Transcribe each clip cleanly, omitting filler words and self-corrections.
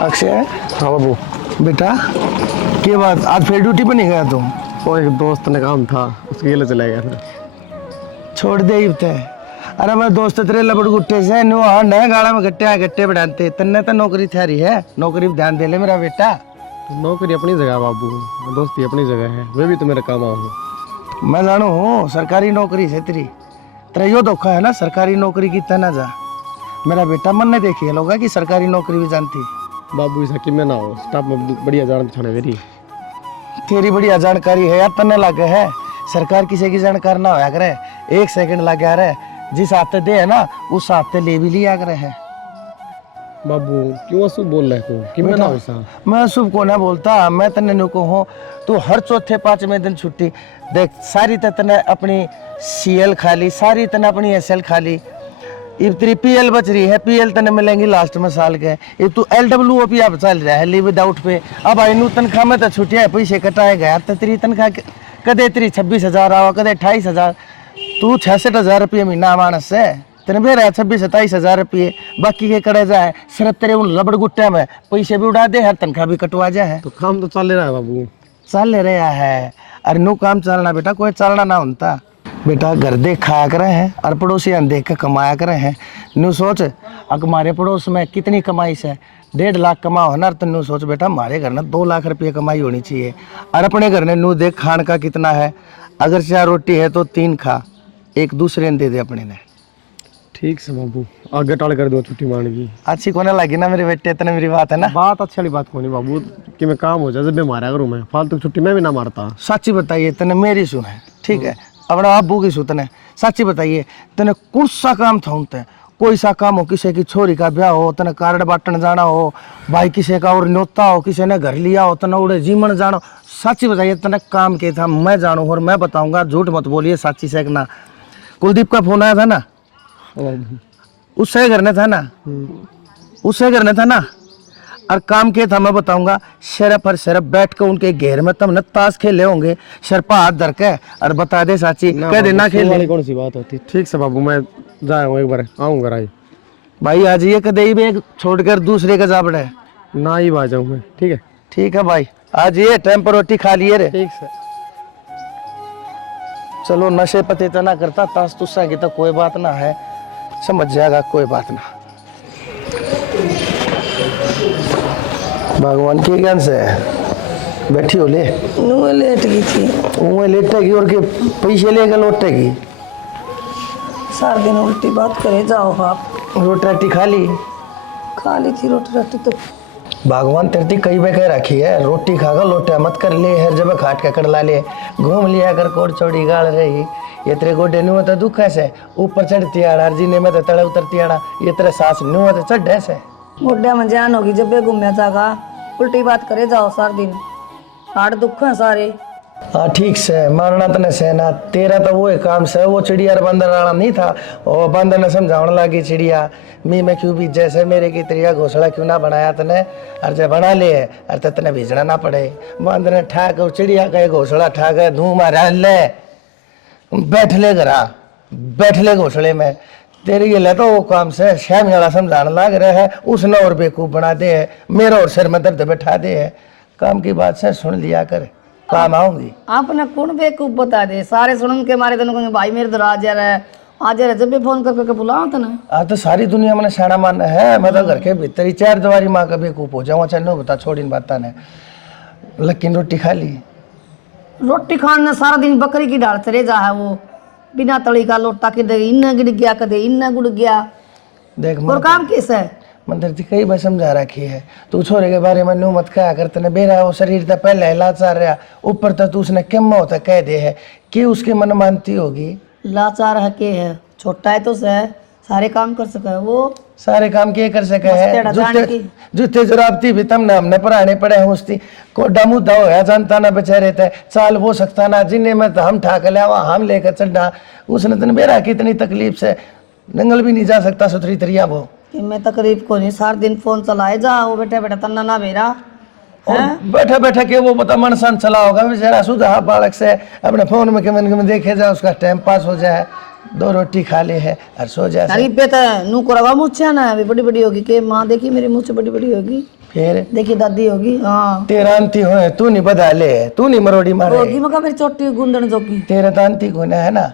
अक्षय, हाँ बाबू। बेटा क्या बात, आज फिर ड्यूटी पे नहीं गया तुम? वो एक दोस्त ने काम था, उसके लिए चला गया था। छोड़ दे ही थे। अरे मैं दोस्त तेरे लबड़ गुट्टे से न्यू हांड है, गाड़ा में गट्टे गट्टे बढ़ाते तन्ने तो नौकरी थारी है, नौकरी पे ध्यान दे ले मेरा बेटा। तो नौकरी अपनी जगह है बाबू, दोस्ती अपनी जगह है, वे भी तो मेरे काम आओ। मैं जानू हूँ सरकारी नौकरी से तेरी, तेरा यो धोखा है ना, सरकारी नौकरी की तना जा। मेरा बेटा मन ने देखी है लोग कि सरकारी नौकरी भी जानती। बाबू ऐसा कि मैं ना हो, स्टाफ में बढ़िया जान पहचान है मेरी। तेरी बढ़िया जानकारी है यार, तन्ने लागे है। सरकार किसी की जानकार ना होया करे, एक सेकंड लगे आ रहे, जिस हफ्ते दे है ना उस हफ्ते ले भी लिया करे है। बाबू क्यों अशुभ बोल रहे हो कि मैं ना हो सा? मैं शुभ को ना बोलता, मैं तन्ने नु को हूँ। तू हर चौथे पांचवें दिन छुट्टी देख, सारी तने अपनी सीएल खा ली, सारी तने अपनी एसएल खा ली। इब तेरी पीएल बच रही है, पीएल तने मिलेंगी लास्ट में साल के। इब तू एलडब्ल्यूओपी अब चल रहा है लीव विदाउट पे। अब आई नू तनख्वाह में तो छुट्टियां पैसे कटाए गया, तो तेरी तनख्वाह कदे तेरी 26,000 आवा, कदे 28,000। तू 66,000 रुपये महीना मानस है, तेने बेरा 26-27,000 रुपये बाकी के कड़े जाए। सिर्फ तेरे उन लबड़ गुट्टे में पैसे भी उड़ा दे, हर तनख्वाह भी कटवा जाए। तो काम तो चल रहा है बाबू। चल रहा है। अरे नु काम चलना बेटा, कोई चलना ना होता बेटा। घर देख खाया करे हैं और पड़ोसी देख के कमाया करे हैं। नु सोच अब हमारे पड़ोस में कितनी कमाई से 1.5 लाख कमा होना, तो नु सोच बेटा हमारे घर में 2 लाख रुपये कमाई होनी चाहिए। और अपने घर में नु देख खान का कितना है, अगर 4 रोटी है तो 3 खा, एक दूसरे ने दे दे अपने ने। ठीक से बाबू, आगे टाल कर दो छुट्टी मारने की। अच्छी कोने लगी ना मेरे बेटे, इतने मेरी बात है ना। बात अच्छी वाली बात कौन है बाबू कि मैं काम हो जाए जब मैं मारा करूँ, मैं फालतू छुट्टी मैं भी ना मारता। सच्ची बताइए तने मेरी सुन है, ठीक है, अपना अबू की सुन तने सच्ची बताइए, तने कौन सा काम था उनते? कोई सा काम हो, किसी की छोरी का ब्याह हो, तने कार्ड बांटन जाना हो, भाई किसी का और न्योता हो, किसी ने घर लिया हो, तने उड़े जीवन जानो। सच्ची बताइए तने काम के था, मैं जानू और मैं बताऊंगा, झूठ मत बोलिए, सच्ची से ना। कुलदीप का फोन आया था ना, उससे करने था ना, उससे करने था ना। और काम क्या था मैं बताऊंगा, शरफ और शरफ बैठ के उनके घेर में तुमने ताश खेले होंगे, शरपा हाथ धर के और बता दे साची कह देना खेले। कौन सी बात होती? ठीक से बाबू, मैं जाऊंगा एक बार, आऊंगा राय भाई। आज ये कदे ही एक छोड़कर दूसरे का जा पड़े ना ही आ जाऊँ मैं। ठीक है, ठीक है भाई, आज ये टाइम पर रोटी खा लिए रे। ठीक से। चलो नशे पते तो ना करता, ताश तुस्सा की तो कोई बात ना है, समझ जाएगा, कोई बात ना। भगवान के ज्ञान से बैठी हो ले लेट गई थी, वो लेटेगी और के पैसे लेकर लौटेगी। सारा दिन उल्टी बात करे जाओ आप। रोटी राटी खा ली? खा ली थी रोटी राटी तो। भगवान तेरती कई बे कह रखी है, रोटी खागा लोटा मत कर ले, हर जगह खाट का कड़ला ले, घूम लिया कर कोट चौड़ी गाड़ रही। ये तेरे गोडे न्यू तो दुख ऐसे ऊपर चढ़ती आड़ा, जीने में तो तड़े उतरती आड़ा, ये तेरे सांस न्यू तो चढ़ ऐसे गोड्या में जान होगी जब घूमने जागा, उल्टी बात करे जाओ सारा दिन, हाथ दुख है सारे। हाँ ठीक से मारना तने सहना, तेरा तो वो काम से वो चिड़िया बंदर आना नहीं था, और बंदर ने समझाने लगी चिड़िया मी में क्यों बीज जैसे मेरे की तेरिया घोसला क्यों ना बनाया तने, और जब बना ले और तने भेजना ना पड़े। बंदर ने ठाक चिड़िया का घोसला ठाक धूम मारा ले, बैठ ले घरा, बैठ ले घोसले में। तेरे ये ले तो वो काम से श्याम वाला समझाने लग रहे है, उसने और बेवकूफ बना दे है, मेरा और सिर में दर्द बैठा दे है। काम की बात से सुन लिया कर, काम आऊंगी। आपने कौन बेवकूफ बता दे, सारे सुन के मारे दोनों भाई मेरे तो आज रहे जब भी फोन करके बुलाओ तो ना। आज तो सारी दुनिया मैंने साड़ा मानना है, मैं तो घर के भीतर ही 4 दीवारी माँ का बेवकूफ हो जाऊँ। चलो बता छोड़ इन बात ने, लेकिन रोटी खा ली? रोटी खाने सारा दिन बकरी की डाल चले जा है, वो बिना तली का लोटा कदे इन्ना गिड़ गया कदे इन्ना गुड़ गया। देख और काम कैसा है? मंदिर थी कई बार समझा रखी है, तू छोरे के बारे में नू मत कहा कर, तने बेरा वो शरीर तो पहले लाचार रहा, ऊपर तो तू उसने केम्मा होता कह दे है कि उसकी मन मानती होगी। लाचार है के है, छोटा है तो से सारे काम कर सके, वो सारे काम के कर सके है। जूते जूते जुराबती भी तमने हमने पढ़ाने पड़े हैं, उसकी कोडा मुद्दा हो जानता ना बेचारे थे, चाल वो सकता ना, जिन्हें में तो हम ठाक लिया हम लेकर चढ़ा, उसने तन बेरा कितनी तकलीफ से नंगल भी नहीं जा सकता सुथरी तरिया वो। मैं तकलीफ को नहीं, सारा दिन फोन चलाए जा, वो बैठे बैठे तन्ना ना मेरा बैठा बैठा के वो पता मन सन चला होगा बेचारा, सुधा बालक से अपने फोन में कमेंट में देखे जाए, उसका टाइम पास हो जाए। 2 रोटी खा ले है और सो जा। अरे पे तो नू को रवा मुच्छा ना अभी बड़ी बड़ी होगी के माँ देखी मेरी मुँह से बड़ी बड़ी होगी फिर देखी दादी होगी हाँ तेरा अंती हो तू नहीं बधा ले तू नहीं मरोड़ी मारे होगी मका मेरी चोटी गुंदन जोगी तेरा तो अंती गुना है ना।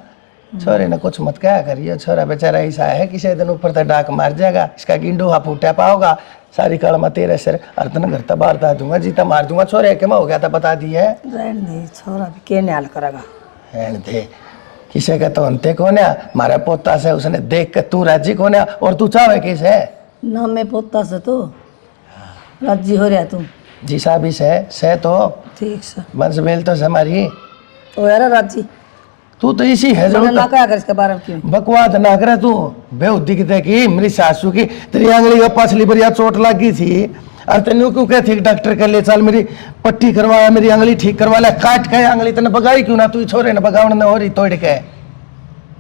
छोरे ने कुछ मत क्या करिए छोरा बेचारा ऐसा है किसी दिन ऊपर तक डाक मार जाएगा इसका गिंडू फूटा पाओगा सारी कलमा तेरे सिर अर्तन घर बाहर दा दूंगा जीता मार दूंगा छोरे के मैं हो गया था बता दी है रहने दे छोरा भी के न्याल करेगा रहने दे किसे का तो अंते कौन है हमारा पोता से उसने देख के तू राजी कौन है और तू चाहे किस है ना मैं पोता से तो राजी हो रहा तू जी साहब से तो ठीक से वंश मेल तो हमारी ओ यार राजी तू तो इसी है मैंने जो ना कहा कर इसके बारे में क्यों बकवाद ना करे तू बेहुदी की मेरी सासू की तेरी आंगली को पसली बढ़िया चोट लगी थी और तेन क्यों कहती डॉक्टर के लिए चल मेरी पट्टी करवाया मेरी आंगली ठीक करवा ले काट के आंगली तेने बगाई क्यों ना तू छोरे ने बगावन ने हो रही तोड़ के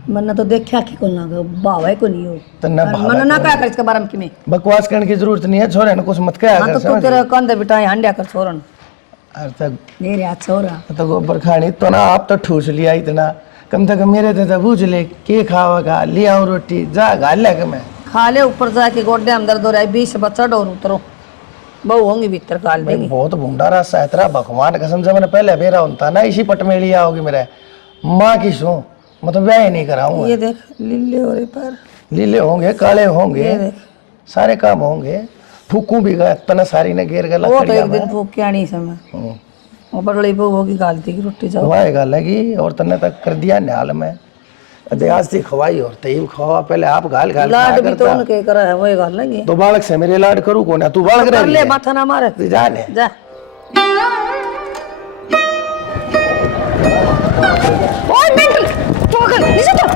मैंने तो देखा कि कौन ना बावे को नहीं हो तन्ना मैंने ना कहा कर इसके बारे में क्यों बकवास करने की जरूरत नहीं है छोरे ने कुछ मत कहा हाँ कर तो तू समझ तेरे कंधे बिठाए हंडिया कर छोरन और तक मेरे हाथ छोरा तो गोबर खानी तो ना आप तो ठूस लिया इतना कम से कम मेरे तो बूझ ले के खाओगा ले आऊं रोटी जा घाल ले मैं खा ले ऊपर जाके गोड्डे अंदर दो रहा 20 बच्चा डोर उतरो बहु होंगी भीतर काल भाई देंगी बहुत भूंडा रास्ता है तेरा भगवान कसम से मैंने पहले बेरा होता ना इसी पट में लिया होगी मेरे माँ की सू मतलब व्याह नहीं कराऊंगा ये देख लीले हो रहे पर लीले होंगे काले होंगे ये देख सारे काम होंगे फूकू भी गए तना सारी ने घेर गया वो तो एक दिन फूक के आनी समय वो बड़ली बहु होगी गालती की रोटी जाओ वाएगा लगी और तने तक कर दिया न्याल में अध्यास थी खवाई और तई खवा पहले आप गाल गाल खाया लाड भी तो करता उनके करा है वही गाल लेंगे तो बालक से मेरे लाड करूँ कौन है तू बालक कर रह ले माथा ना मारे तू जा ले जा ओए मेंटल पागल नीचे तो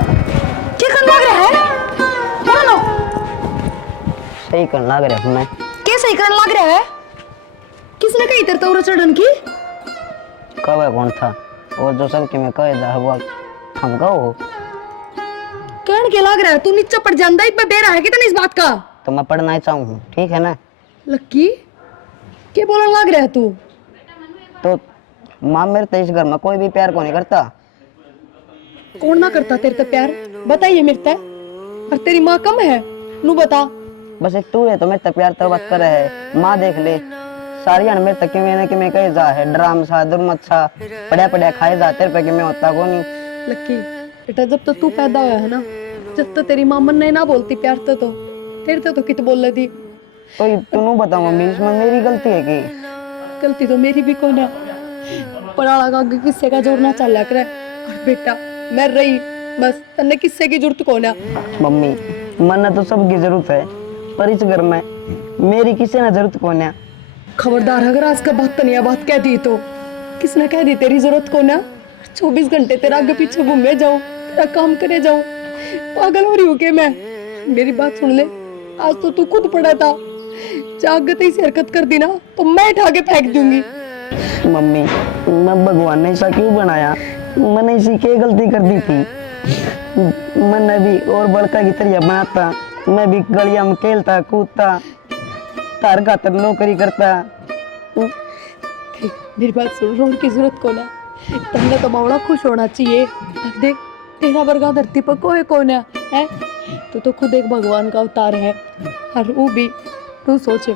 क्या करने लग रहा है बोलो सही करने लग रहा हूँ मैं कैसे ही करने लग रहा है किसने कही तेरे तो चढ़न की कब है कौन था और जो सबके में कहे जा हुआ हम कहो कहने के लग रहा है तू नीचे पड़ जांदा इतना बेरा है कितना इस बात का तो मैं पढ़ना ही चाहूँ ठीक है ना लक्की क्या बोलने लग रहा है तू तो माँ मेरे तो इस घर में कोई भी प्यार को नहीं करता कौन ना करता तेरे से प्यार बताइए मेरे से और तेरी माँ कम है नू बता बस एक तू है तो मेरे तो प्यार तो बात कर रहा है माँ देख ले सारी अन मेरे तक कि मैं कहे जा है ड्राम सा दुर्मत सा पढ़िया पढ़िया खाए जा तेरे पे कि मैं होता को नहीं लक्की बेटा जब तक तू पैदा हुआ है ना जब तक तेरी माँ मन नहीं ना बोलती प्यार तो तेरे तो कित बोल रही तो तू नू बता मम्मी इसमें मेरी गलती है कि गलती तो मेरी भी कोई ना पढ़ा लगा किस्से का जोर ना चल करे और बेटा मैं रही बस तन्ने किस्से की जरूरत कौन है मम्मी मन तो सबकी जरूरत है पर इस घर में मेरी किसी ना जरूरत कौन है खबरदार अगर आज का बात तनिया बात कह दी तो किसने कह दी तेरी जरूरत को ना 24 घंटे तेरा आगे पीछे घूमे जाऊं तेरा काम करे जाऊं पागल हो रही हूँ के मैं मेरी बात सुन ले आज तो तू खुद पड़ा था जागत ऐसी हरकत कर दी ना तो मैं उठा के फेंक दूंगी मम्मी मैं भगवान ने ऐसा क्यों बनाया मैंने इसी के गलती कर दी थी मैंने भी और बड़का की तरह बनाता मैं भी गलिया में खेलता कूदता तार खातर नौकरी करता मेरी बात सुन रोड की जरूरत को ना तुमने तो बड़ा खुश होना चाहिए देख तेरा वर्गा धरती पर कोई कौन है तू तो खुद एक भगवान का अवतार है और वो भी तू सोच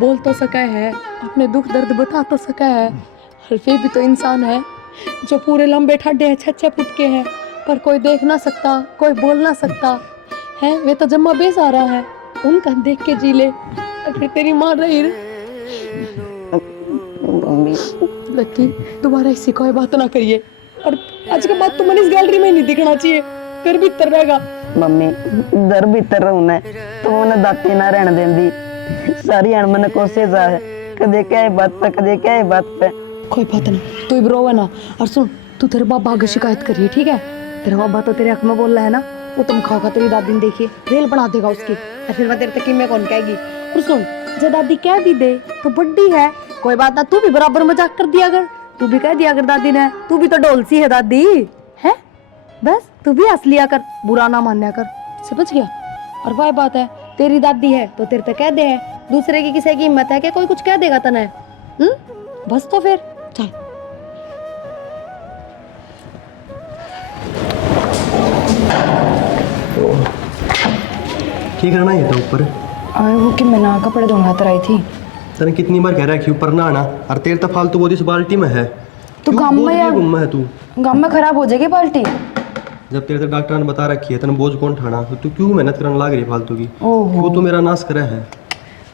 बोल तो सका है अपने दुख दर्द बता तो सका है और फिर भी तो इंसान है जो पूरे लंबे ठड्डे हैं 6-6 फुट के हैं पर कोई देख ना सकता कोई बोल ना सकता है वे तो जम्मा बेसहारा है उनका देख के जी ले और फिर तेरी माँ रही मम्मी लक्की दोबारा इसी कोई बात ना करिए और आज के बाद तुम इस गैलरी में नहीं दिखना चाहिए फिर भी तर रहेगा मम्मी दर भीतर रहना तो मैंने दाती ना रहने देंदी सारी अण मैंने कोशिश है कदे क्या है बात पे कदे क्या है बात पे कोई बात नहीं तू इब्रो ना और सुन तू तेरे बाबा आगे शिकायत करिए ठीक है तेरा बाबा तो तेरे हक में बोल रहा है ना वो तुम खाओगा तेरी दादी ने देखिए रेल बना देगा उसकी और फिर मैं तेरे तक मैं कौन कहेगी और सुन जब दादी कह भी दे तो बड्डी है कोई बात ना तू भी बराबर मजाक कर दिया अगर तू भी कह दिया अगर दादी ने तू भी तो डोल सी है दादी है बस तू भी हंस लिया कर बुरा ना मान्या कर समझ गया और वह बात है तेरी दादी है तो तेरे तक कह दे है दूसरे की किसी की हिम्मत है कि कोई कुछ कह देगा तने बस तो फिर चल ठीक रहना ये तो ऊपर। और वो कि मैं ना कपड़े धोने खातर आई थी। तने कितनी बार कह रहा है कि ऊपर ना आना, और तेरे तो फालतू बहुत इस बाल्टी में है। तो क्यों गाँव बोझ में लिए या घूम है तू? गाँव में खराब हो जाएगी बाल्टी। जब तेरे तो डॉक्टर ने बता रखी है तने बोझ कौन उठाना, तो तू क्यों मेहनत करने लाग रही है फालतू की? ओहो। क्यों तू मेरा नाश करे है?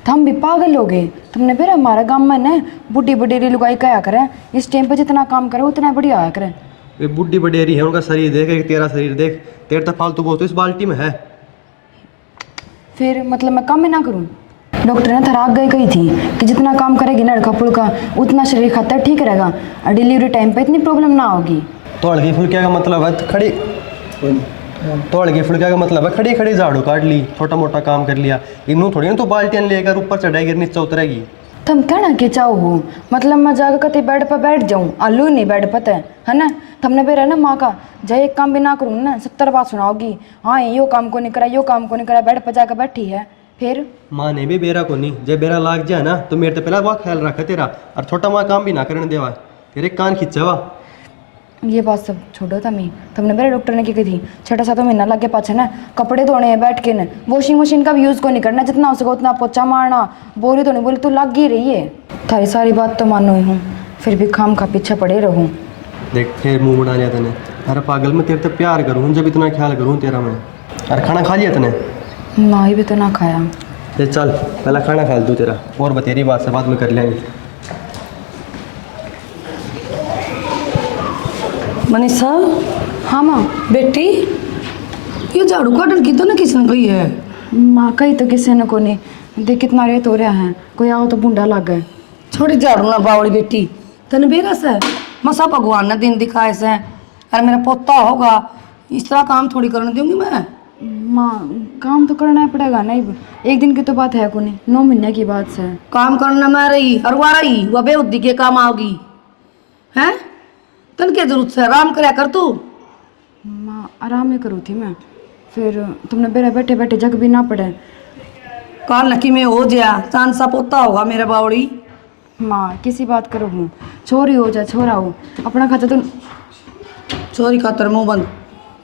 हम भी पागल हो गए। तुमने फिर हमारा गाँव में ना बुढ़ी बुढ़ेरी लुगाई कहा करें, इस टाइम पे जितना काम करे उतना बढ़िया आया करें। ये बुढ़ी बडेरी है, उनका शरीर देख, एक तेरा शरीर देख। तेरे तो फालतू बहुत इस बाल्टी में है। फिर मतलब मैं काम ही ना करूं? डॉक्टर ने थराक गई कही थी कि जितना काम करेगी ना लड़का पुड़का उतना शरीर खाता ठीक रहेगा और डिलीवरी टाइम पे इतनी प्रॉब्लम ना होगी। तोड़ की फुलकिया का मतलब है खड़ी, तोड़ की फुलकिया का मतलब है खड़ी खड़ी झाड़ू काट ली, छोटा मोटा काम कर लिया। इनू थोड़ी ना तो बाल्टियाँ लेकर ऊपर चढ़ाएगी नीचे उतरेगी। तुम कहना के चाहो हो, मतलब मैं जाकर कते बेड पर बैठ जाऊं, आलू नहीं बेड पता है ना। तुमने भी रहा ना माँ का जय एक काम भी ना करूँ ना 70 बात सुनाओगी। हाँ यो काम को नहीं करा, यो काम को नहीं करा, बेड पर जाकर बैठी है। फिर माँ ने भी बेरा को नहीं, जब बेरा लाग जाए ना तो मेरे तो पहला वह ख्याल रखा तेरा, और छोटा माँ काम भी ना करने देवा, तेरे कान खींचा वा। ये बात सब छोड़ो तमी। तुमने मेरे डॉक्टर ने की थी 6-7 महीना लग के पाछे ना कपड़े धोने हैं बैठ के ना, वॉशिंग मशीन का भी यूज़ को नहीं करना, जितना हो सके उतना पोछा मारना, बोली तो नहीं बोली तो लग ही रही है। थारी सारी बात तो मानो ही हूँ, फिर भी खाम खा पीछे पड़े रहूँ। देख फिर मुंह बना लिया तने। अरे पागल, मैं तेरे तो प्यार करूँ जब इतना ख्याल करूँ तेरा मैं। अरे खाना खा लिया तने? ना ही भी तो ना खाया। ये चल पहला खाना खा दूँ तेरा, और बतेरी बात से बात में कर लेंगे। मनीषा, हाँ माँ। बेटी ये झाड़ू काटन की तो ना किसने कही है? माँ कही तो किसी ने को नहीं, देख कितना रेत हो रहा है, कोई आओ तो बूंदा लग गए। छोड़ी झाड़ू ना बावड़ी बेटी, तने बेरस है। मसा भगवान ने दिन दिखाए से, अरे मेरा पोता होगा इस तरह काम थोड़ी करने दूंगी मैं। माँ काम तो करना ही पड़ेगा नहीं, एक दिन की तो बात है को नहीं, 9 महीने की बात से। काम करना मैं रही और वह रही वह बेउद्दी के काम आओगी हैं? तन क्या जरूरत है, आराम करया कर तू। माँ आराम ही करूँ थी मैं, फिर तुमने मेरा बैठे बैठे जग भी ना पड़े। काल नकी में हो जा, चांद सा पोता होगा मेरा बावड़ी। माँ किसी बात करो हूँ, छोरी हो जाए छोरा हो, अपना खाता तो छोरी खातर मुंह बंद,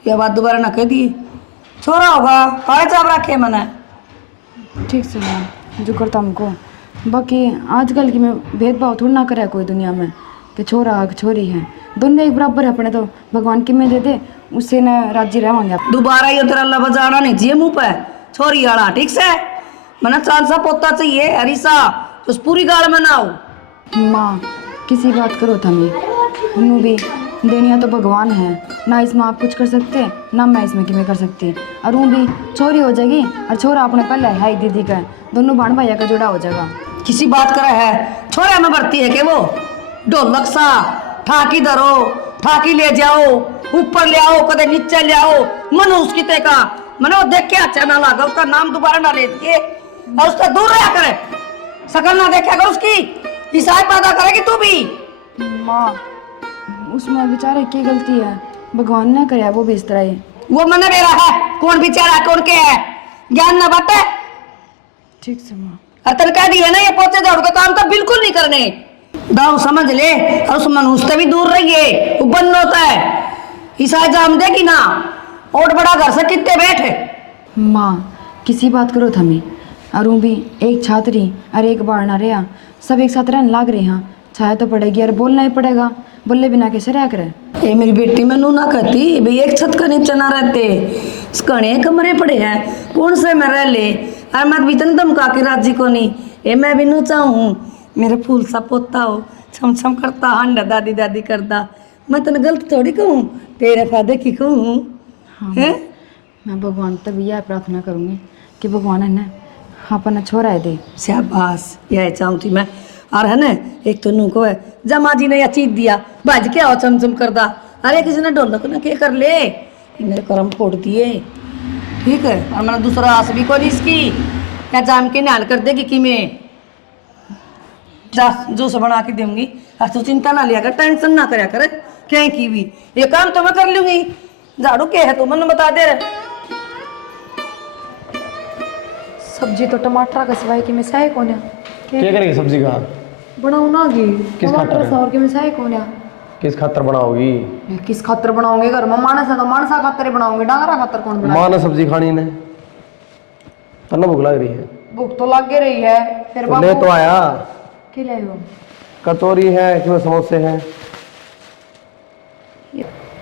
यह बात दोबारा ना कह दिए। छोरा होगा काले चाप रखे मैंने। ठीक से माँ जो करता हमको। बाकी आजकल की मैं भेदभाव थोड़ी ना करे कोई दुनिया में कि छोरा छोरी है, दोनों एक बराबर है अपने। तो भगवान की में दे दे उससे न राजी रहेंगे। दोबारा ये तेरा लफ्ज बजाना नहीं चाहिए मुंह पे, छोरी आड़ा ठीक से। मना चांद सा पोता चाहिए हरीसा, तो पूरी गाल में ना हो। माँ किसी बात करो थमी, नू भी देनिया तो भगवान है ना, इसमें आप कुछ कर सकते ना मैं इसमें कि मैं कर सकती। और वो भी छोरी हो जाएगी और छोरा अपने पहले है दीदी का, दोनों बहन भैया का जोड़ा हो जाएगा। किसी बात करे है छोरा में बढ़ती है कि वो ढोलक सा ठाकी धरो, ठाकी ले जाओ, ऊपर ले आओ, कदे नीचे ले आओ, मनो उसकी ते का मनो देख के अच्छा ना लगा, उसका नाम दोबारा ना ले दिए और उसका दूर रहा करे, शकल ना देखा कर उसकी, हिसाब पैदा करेगी तू भी। माँ उसमें बेचारे की गलती है, भगवान ने करे वो भी इस तरह ही। वो मना बेरा है, कौन बेचारा कौन के है, ज्ञान ना बात है। ठीक से माँ। और तेरे कह दिया ना ये पोते झाड़ू का काम तो बिल्कुल नहीं करने, दाऊ समझ ले और उस मनुष्य से भी दूर रहिए, वो बंद होता है। ईसा जाम देगी ना और बड़ा घर से कितने बैठे। माँ किसी बात करो थमी, और वो भी एक छात्री और एक बार ना रहा, सब एक साथ रहने लाग रहे हैं, छाया तो पड़ेगी और बोलना ही पड़ेगा, बोले बिना कैसे रह करे। ये मेरी बेटी मैनू ना कहती भाई एक छत का नीचे ना रहते, घने कमरे पड़े हैं, कौन से में रह ले, और मैं बीतन धमका के राजी को नहीं। ये मैं भी नू चाहूँ मेरे फूल सा पोता हो, छम छम करता हंडा दादी दादी करता, मैं तेने गलत थोड़ी कहूँ, तेरे फायदे की कहूँ। हाँ है मैं भगवान तब यह प्रार्थना करूँगी कि भगवान है ना अपना छोरा दे। शाबाश यह चाहूँ थी मैं। और है ना एक तो नू को है जमा जी ने यह चीज दिया भाज के आओ चमचम कर दा, अरे किसी ने ढोलक ना के कर ले, ये मेरे कर्म फोड़ दिए। ठीक है और मैंने दूसरा आस भी को इसकी या जाम के नाल कर देगी कि मैं जा जूस बना के दूंगी, और तू चिंता ना लिया कर, टेंशन ना करया कर, क्या की भी ये काम तो मैं कर लूंगी। झाड़ू के है तो मैंने बता दे रहे। सब्जी तो टमाटर का सिवाय की मिसाई कौन है? क्या करेगी सब्जी का? बनाऊ ना गी किस खातर टमाटर है? सौर की मिसाई कौन है? किस खातर बनाओगी? किस खातर बनाओगे? घर में मानस है तो मानसा खातर ही बनाओगे, डांगरा खातर कौन बनाए? माँ ने सब्जी खानी ने। तन्ना भूख लग रही है। भूख तो लग रही है। फिर तो ले तो आया। क्या ले हो? कचौरी है, क्यों समोसे हैं।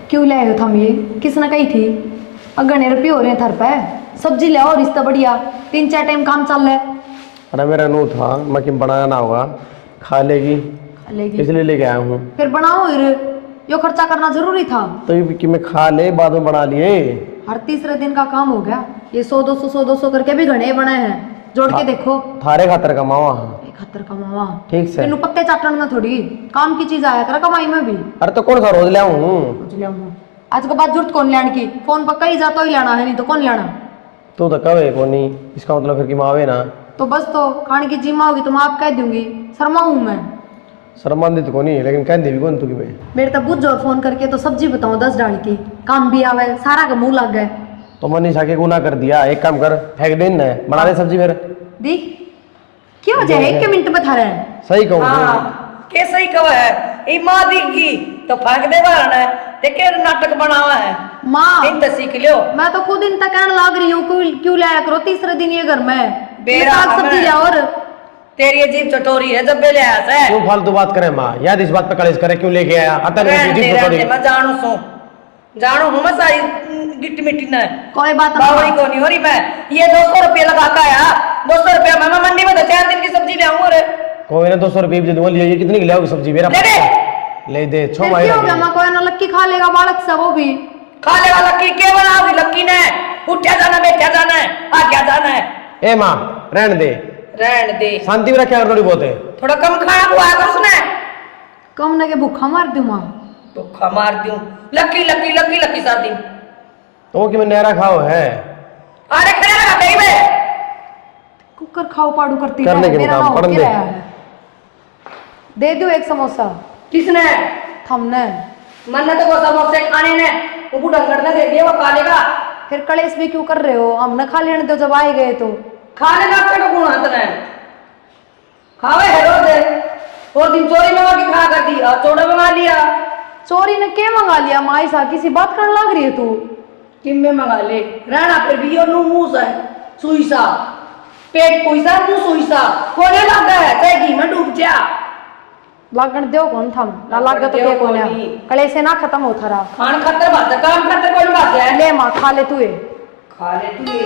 क्यों ले हो थम? ये किसने कही थी? अगने रुपये हो रहे हैं थर पे। सब्जी ले आओ रिश्ता बढ़िया, 3-4 टाइम काम चल रहा है। अरे मेरा नू था, मैं कि बनाया ना होगा, खा लेगी लेगी इसलिए लेके आया हूँ। फिर बनाओ। यो खर्चा करना जरूरी था। तो ये कि मैं खा ले बाद में बना लिए। हर तीसरे दिन का काम हो गया। ये 100-200 करके भी घने बने हैं। जोड़ के देखो। थारे खातर कमावा। 71 का मामा। ठीक से। तेनू पत्ते चाटन में थोड़ी काम की चीज आया कर कमाई में भी। अरे तो कौन सा रोज ले आऊँ। आज के बाद जरूरत कौन लेने की? फोन पर कहीं जाता ही लेना है, नहीं तो कौन लेना। तू तो कवे को नहीं, इसका मतलब फिर कि मावे ना। तो बस तो खाने की जिम्मा होगी तो मैं आप कह दूंगी। शर्मा हूँ मैं। शर्मान्वित को नहीं, लेकिन कह दे भी कौन तू कि मैं। मेरे तब बुझ और फोन करके तो सब्जी बताऊं 10 डाल की, काम भी आवे, सारा का मुंह लग गए। तो मनीषा के गुना कर दिया। एक काम कर, फेंक दे न, बना दे सब्जी फिर। दी क्या वजह है? 1 मिनट बता रहे हैं। सही कहूँ हाँ के सही कव है। ई माँ दिखगी तो फेंक दे बारण है, देखे नाटक बनावा है। माँ इन तो सीख लियो। मैं तो खुद इन तक कहने लग रही हूँ क्यों लाया करो तीसरे दिन ये घर में बेरा साग सब्जी हमें। लिया। और तेरी अजीब चटोरी है, जब बे ले आया से। क्यों फालतू बात करे माँ, याद इस बात पे कलेश करे, क्यों लेके आया। आता रहने दे, नहीं रहने दे, मैं जानू हूँ मैं सारी गिट्टी मिट्टी ने। कोई बात बावड़ी नहीं। को नहीं हो रही मैं। ये 200 रुपये लगा के आया। 200 रुपया मैं मंडी में तो 4 दिन की सब्जी ले आऊँ। अरे कोई ना 200 रुपये दे दूंगा। ये कितनी की लाओगी सब्जी मेरा? ले दे। ले दे। छो फिर माई क्या हो गया? माँ कोई ना लक्की खा लेगा बालक सा, वो भी खाने वाला लक्की के बनाओगी? लक्की ने उठा जाना, बैठा जाना है, आ क्या जाना है। ए माँ रहने दे, रहने दे, शांति में रखा कर थोड़ी बहुत है। थोड़ा कम खाया हुआ है उसने। कम ना के भूखा मार दूं माँ। भूखा मार दूं। लक्की लक्की लक्की लक्की सार दिन। तो कि मैं नहरा खाओ है। अरे खड़ा रहा कहीं में। कुकर खाओ पाड़ू करती करने रहे, के मेरा काम, नाम पढ़ने क्या दे। है? दे दो एक समोसा। किसने? थमने मन्ने तो वो समोसे खाने ने वो बुढ़ंगड़ ने दे दिया, वो खा लेगा। फिर कलेश भी क्यों कर रहे हो? हमने खा लेने दो, जब आए गए तो। खाने का तो गुण हाथ ने खावे है रोज। और दिन चोरी मंगा के खा कर दी और चोड़ा मंगा लिया। चोरी ने क्या मंगा लिया? माई सा किसी बात करने लग रही है तू। किम में मंगा ले रहना फिर भी यो नु मुंह से सुई सा पेट कोई सा मुंह सुई सा कोने लग गया है चाहे घी में डूब जा। लागण दो कौन थम ना लागा तो क्या कोने कलेश से ना खत्म होता रहा। खान खातर बात काम खातर कोई बात है। ले माँ खा ले तू। खा ले तू ये।